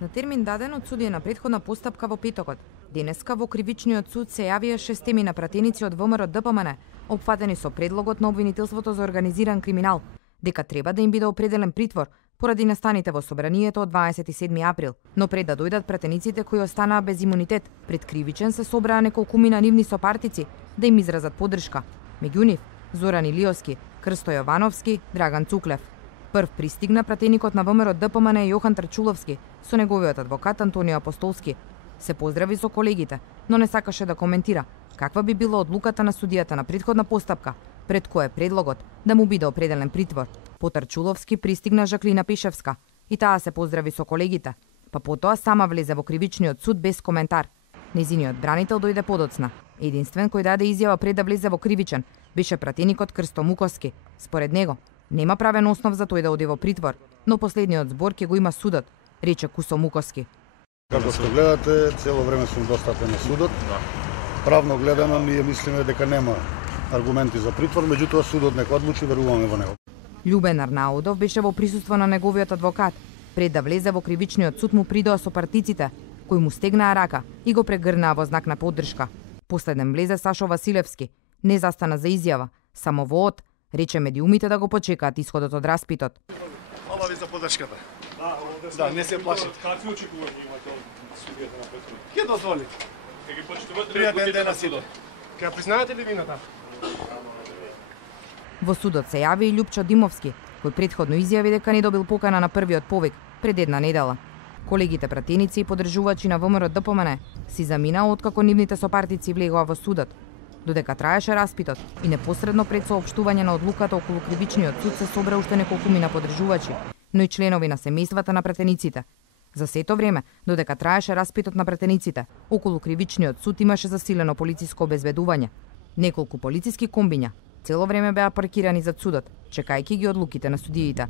На термин даден од судија на претходна постапка во петокот, денеска во кривичниот суд се јавија 6 темина пратеници од ВМРО ДПМН, опфатени со предлогот на обвинителството за организиран криминал, дека треба да им биде определен притвор поради настаните во собранието од 27 април. Но пред да дојдат пратениците кои останаа без имунитет, пред кривичен се собраа неколкумина нивни сопартици да им изразат поддршка. Меѓу нив Зоран Илиовски, Крсто Јовановски, Драган Цуклев. Прв пристигна пратеникот на ВМРО ДПМН Јохан Трчуловски со неговиот адвокат Антонио Апостолски. Се поздрави со колегите, но не сакаше да коментира каква би била одлуката на судијата на претходна постапка, пред кој е предлогот да му биде определен притвор. По Трчуловски пристигна Жаклина Пишевска и таа се поздрави со колегите, па потоа сама влезе во кривичниот суд без коментар. Незиниот бранител дојде подоцна. Единствен кој даде изјава пред да влезе во кривичен беше пратеникот Крсто Муковски. Според него, нема правен основ за тој да оди во притвор, но последниот збор ќе го има судот, рече Кусо Муковски. Како што гледате, цело време сум достапен на судот. Правно гледано, ние мислиме дека нема аргументи за притвор, меѓутоа судот нека одлучи, веруваме во него. Љубен Арнаудов беше во присуство на неговиот адвокат. Пред да влезе во кривичниот суд му придоа сопартиците, кои му стегнаа рака и го прегрнаа во знак на поддршка. Последен влезе Сашо Василевски. Не застана за изјава, само во од, рече медиумите да го почекаат исходот од распитот. Фала ви за поддршката. Да, не се плашите. Какви очекувања имате од судијата на претходот? Ќе дозволите. Ќе ги почитувате Пријатен ден на судот. Ќе признаете ли вината? Во судот се јави и Љупчо Димовски, кој претходно изјави дека не добил покана на првиот повик пред една недела. Колегите пратеници и поддржувачи на ВМРО ДПМН си заминаа откако нивните сопартици влегоа во судот. Додека траеше распитот и непосредно пред соопштување на одлуката околу кривичниот суд се собра уште неколкумина поддржувачи, но и членови на семејствата на пратениците. За сето време, додека траеше распитот на пратениците, околу кривичниот суд имаше засилено полициско обезбедување. Неколку полициски комбиња цело време беа паркирани зад судот, чекајќи ги одлуките на судиите.